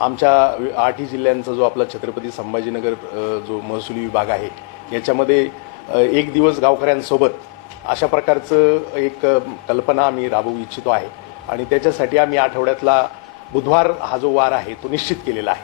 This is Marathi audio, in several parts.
आमच्या आठही जिल्ह्यांचा जो आपला छत्रपती संभाजीनगर जो महसुली विभाग आहे याच्यामध्ये एक दिवस गावकऱ्यांसोबत अशा प्रकारचं एक कल्पना आम्ही राबवू इच्छितो आहे. आणि त्याच्यासाठी आम्ही आठवड्यातला बुधवार हा जो वार आहे तो निश्चित केलेला आहे.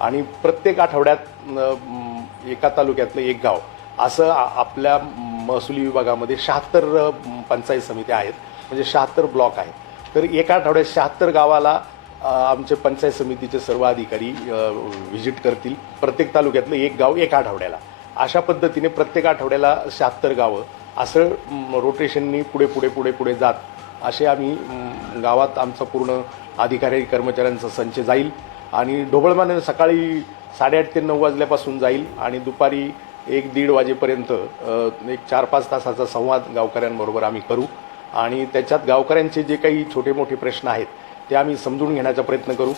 आणि प्रत्येक आठवड्यात एका तालुक्यातलं एक गाव असं आपल्या महसुली विभागामध्ये शहात्तर पंचायत समित्या आहेत म्हणजे शहात्तर ब्लॉक आहेत. तर एका आठवड्यात शहात्तर गावाला आमचे पंचायत समितीचे सर्व अधिकारी व्हिजिट करतील. प्रत्येक तालुक्यातलं एक गाव एका आठवड्याला. अशा पद्धतीने प्रत्येक आठवड्याला शहात्तर गावं असं रोटेशननी पुढे पुढे पुढे पुढे जात. असे आम्ही गावात आमचा पूर्ण अधिकारी कर्मचाऱ्यांचा संच जाईल आणि ढोबळमाने सकाळी साडेआठ ते नऊ वाजल्यापासून जाईल आणि दुपारी एक दीड वाजेपर्यंत एक चार पाच तासाचा संवाद गावकऱ्यांबरोबर आम्ही करू. आणि त्याच्यात गावकऱ्यांचे जे काही छोटे मोठे प्रश्न आहेत ते आम्ही समजून घेण्याचा प्रयत्न करू.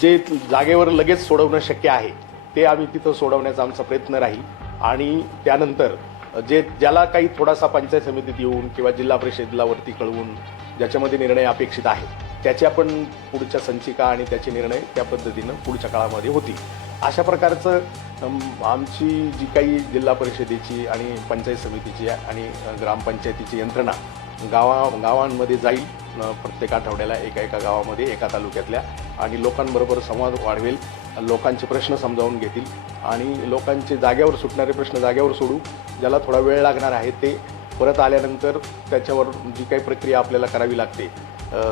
जे जागेवर लगेच सोडवणं शक्य आहे ते आम्ही तिथं सोडवण्याचा आमचा प्रयत्न राहील. आणि त्यानंतर जे ज्याला काही थोडासा पंचायत समितीत येऊन किंवा जिल्हा परिषदेला वरती कळवून ज्याच्यामध्ये निर्णय अपेक्षित आहेत त्याचे आपण पुढच्या संचिका आणि त्याचे निर्णय त्या पद्धतीनं पुढच्या काळामध्ये होतील. अशा प्रकारचं आमची जी काही जिल्हा परिषदेची आणि पंचायत समितीची आणि ग्रामपंचायतीची यंत्रणा गावा गावांमध्ये जाईल. प्रत्येक आठवड्याला एका एका गावामध्ये एका तालुक्यातल्या. आणि लोकांबरोबर संवाद वाढवेल लोकांचे प्रश्न समजावून घेतील आणि लोकांचे जाग्यावर सुटणारे प्रश्न जाग्यावर सोडू ज्याला थोडा वेळ लागणार आहे ते परत आल्यानंतर त्याच्यावर जी काही प्रक्रिया आपल्याला करावी लागते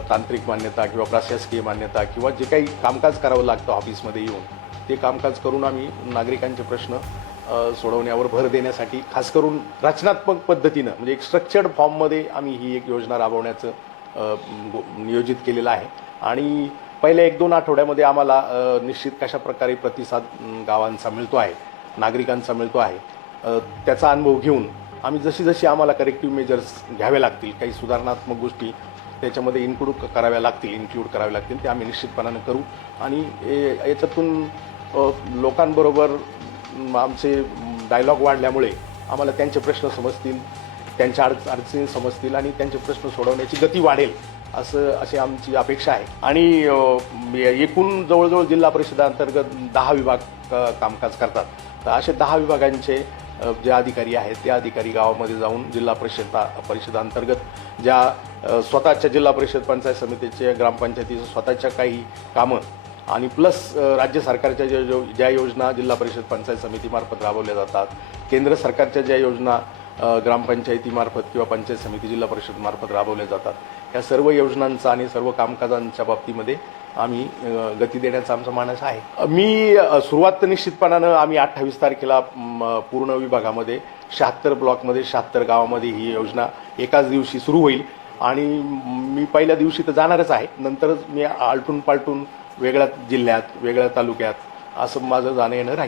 तांत्रिक मान्यता किंवा प्रशासकीय मान्यता किंवा जे काही कामकाज करावं लागतं ऑफिसमध्ये येऊन ते कामकाज करून आम्ही नागरिकांचे प्रश्न सोडवण्यावर भर देण्यासाठी खास करून रचनात्मक पद्धतीनं म्हणजे एक स्ट्रक्चर्ड फॉर्ममध्ये आम्ही ही एक योजना राबवण्याचं नियोजित केलेलं आहे. आणि पहिल्या एक दोन आठवड्यामध्ये आम्हाला निश्चित कशा प्रकारे प्रतिसाद गावांचा मिळतो आहे नागरिकांचा मिळतो आहे त्याचा अनुभव घेऊन आम्ही जशी जशी आम्हाला करेक्टिव्ह मेजर्स घ्यावे लागतील काही सुधारणात्मक गोष्टी त्याच्यामध्ये इन्क्लूड कराव्या लागतील इन्क्लूड कराव्या लागतील ते आम्ही निश्चितपणानं करू. आणि ए- याच्यातून लोकांबरोबर आमचे डायलॉग वाढल्यामुळे आम्हाला त्यांचे प्रश्न समजतील त्यांच्या अड अडचणी समजतील आणि त्यांचे प्रश्न सोडवण्याची गती वाढेल असं अशी आमची अपेक्षा आहे. आणि एकूण जवळजवळ जिल्हा परिषदांतर्गत दहा विभाग कामकाज करतात. तर असे दहा विभागांचे जे अधिकारी आहेत त्या अधिकारी गावामध्ये जाऊन जिल्हा परिषद परिषदांतर्गत ज्या स्वतःच्या जिल्हा परिषद पंचायत समितीचे ग्रामपंचायतीचं स्वतःच्या काही कामं आणि प्लस राज्य सरकारच्या ज्या ज्या योजना जिल्हा परिषद पंचायत समितीमार्फत राबवल्या जातात केंद्र सरकारच्या ज्या योजना ग्रामपंचायतीमार्फत किंवा पंचायत समिती जिल्हा परिषदमार्फत राबवल्या जातात. या सर्व योजनांचा आणि सर्व कामकाजांच्या बाबतीमध्ये आम्ही गती देण्याचा आमचा मानस आहे. मी सुरुवात निश्चितपणानं आम्ही अठ्ठावीस तारखेला पूर्ण विभागामध्ये शहात्तर ब्लॉकमध्ये शहात्तर गावामध्ये ही योजना एकाच दिवशी सुरू होईल. आणि मी पहिल्या दिवशी तर जाणारच आहे. नंतरच मी आलटून पालटून वेगळ्या जिल्ह्यात वेगळ्या तालुक्यात असं माझं जाणं येणं राहील.